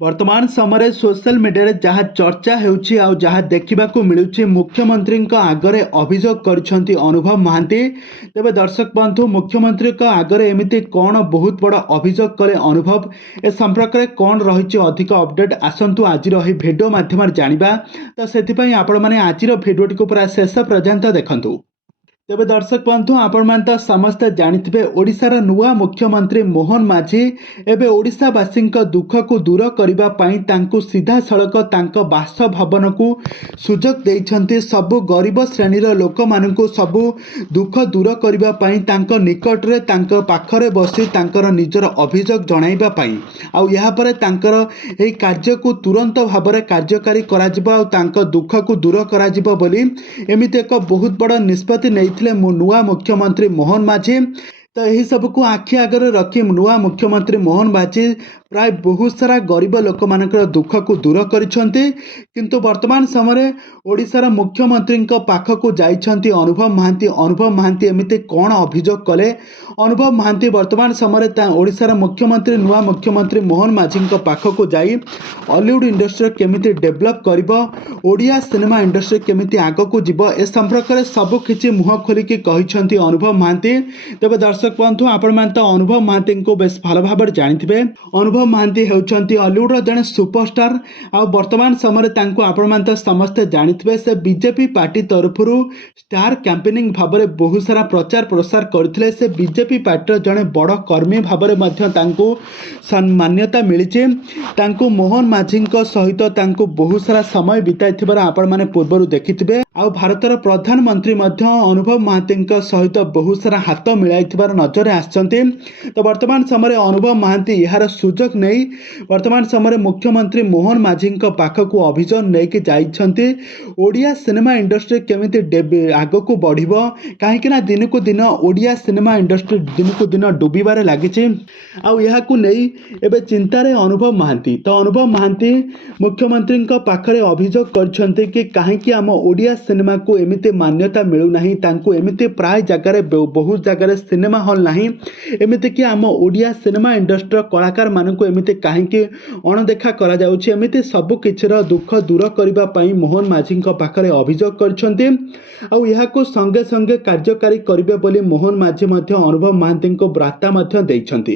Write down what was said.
वर्तमान समय social media जहाँ चर्चा होउछि आ जहाँ देखा मिलूँ मुख्यमंत्री आगरे अभियोग कर अनुभव महांती। तेबे दर्शक बंधु मुख्यमंत्री आगरे एमती कौन बहुत बड़ अभियोग कले अनुभव ए संपर्क में कौन रही अधिक अपडेट आसतु आज भिडियो माध्यम जाना। तो से आपण मैंने आज भिडियोटी को पूरा शेष पर्यंत देखंतु। तेबे दर्शक बंधु आपण मान तो समस्ते जानिथिबे ओडिशार नुआ मुख्यमंत्री मोहन माझी एबे ओडिशावासी दुख को दूर करिबा पई तांकु सीधा सड़क तांको बासभवन को सुजोग देइछन्ते। सबु गरीब श्रेणीर लोक मानकु सबु दुख दूर करिबा पई तांको निकट रे तांको पाखरे बसी तांकर निजर अभियोग जणाइबा पई आउ यहाँ पर तांकर एही कार्य को तुरंत भाबरे कार्यकारी करा जिवो आउ तांको दुख को दूर करा जिवो बोली एमिति एक बहुत बड़ निष्पत्ति नै नुआ मुख्यमंत्री मोहन माझी। तो यही सब को आखि आगे रखी नुआ मुख्यमंत्री मोहन माझी प्राय बहुत सारा गरीब लोक मानकर दुख को दूर करिसेंती। किंतु वर्तमान समय ओडिशार मुख्यमंत्री पाखक जाइछन्ती अनुभव महांती। अनुभव महांती एमिति कौन अभियोग कले अनुभव महांती वर्तमान समय ओडिशार मुख्यमंत्री नुआ मुख्यमंत्री मोहन माझी पाखक जाई हॉलीवुड इंडस्ट्री केमिति डेभलप करिबो ओडिया सिनेमा इंडस्ट्री केमिति आगकू जीवो ए संपर्क में सब किछि मुह खोलिकी कहिसेंती अनुभव महांती। तेबे दर्शक बंधु आपण मान तो अनुभव महांती को बेस भल भाव जानिथिबे। अनुभव महांती हेउछन्ती हॉलीवुड जने सुपरस्टार आ वर्तमान समय तांको आपण मान तो समस्ते जानिथिबे। से बीजेपी पार्टी तरफरु स्टार कैंपेनिंग भाव में बहुत सारा प्रचार प्रसार करथिले। से बीजेपी पार्टी जने बड़ कर्मी भाव में मध्य तांको सम्मानता मिलिछि। तांको मोहन माझी सहित तांको बहुत सारा समय बिताइथिबार आपण माने पूर्वरु देखिथिबे। आ भारतर प्रधानमंत्री मध्य अनुभव महांती सहित बहुत सारा हाथ मिलाइथिबार नजर आछन्ती। तो वर्तमान समय अनुभव महांती यार सुजोग नहीं वर्तमान समय मुख्यमंत्री मोहन माझी पाखक अभियोग नहीं जाइछन्ती ओडिया सिनेमा इंडस्ट्री केमिति आगकू बढ़िबो कहीं दिन को दिन ओडिया सिनेमा इंडस्ट्री दिन को दिन डुबिबारे लागिछि। आउ याकू नहीं एबे चिंतारे अनुभव महांती। तो अनुभव महांती मुख्यमंत्री पाखरे अभियोग करछन्ती कि कहीं आम ओडिया सिनेमा को एमिति मान्यता मिलू नाही। तांको एमिति प्राय जगार बहुत जगार सिनेमा हॉल नाही एमिति कि आम ओडिया सिनेमा इंडस्ट्री कलाकार मानक एमिति कहीं अणदेखा करा जाउछि। एमिति सब किछिर दुख दूर करिबा पई मोहन माझी पाखरे अभियोग करछन्ती आउ याको संगे संगे कार्यकारी करिबे बोली मोहन माझी मध्य अनुभव महांती को वार्ता मध्य दैछन्ती।